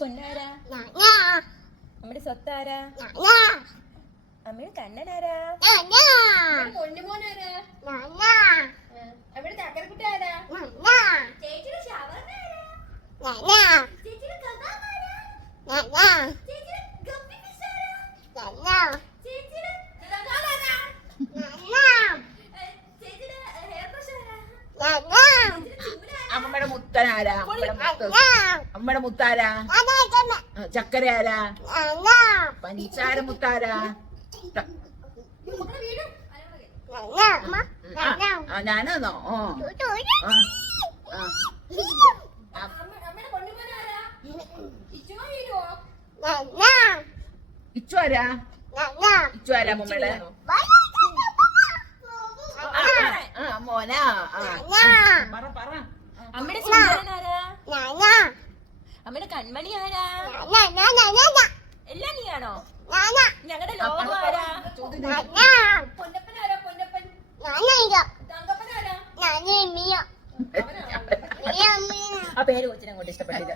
പൊന്നാരാ? അമ്മയുടെ സ്വത്താരാ? അമ്മയുടെ കണ്ണനാരാ? പൊന്നുമോനാരാ? അമ്മയുടെ ചക്കരക്കുട്ടി ആരാ? ചേച്ചിയുടെ ഷവർമ്മ ആരാ? ചേച്ചിയുടെ കബാബ് ആരാ? ചേച്ചിയുടെ ഗപ്പി ഫിഷ് ആരാ? ചേച്ചിയുടെ ആരാ? ചേച്ചിയുടെ ഹെയർ ബ്രഷ് ആരാ? അമ്മയുടെ മുത്തനാരാ? അമ്മയുടെ മുത്താരാ? ചക്കര ആരാ? പഞ്ചാര മുത്താരാ? ഞാനാന്നോ? ഇച്ചു ആരാ? ഇച്ചു ആരാ അമ്മയുടെ? മോനാ. പറ. അമ്മയുടെ സുന്ദരനാരാ? അമ്മയുടെ കൺമണി ആരാ? എല്ലാം നീയാണോ? ഞങ്ങളുടെ ലോകം ആരാ? പൊന്നപ്പനാരാ? പൊന്നപ്പൻ തങ്കപ്പനാരാ? ആ പേര് കൊച്ചിനെ കൊണ്ട് ഇഷ്ടപ്പെട്ടില്ല.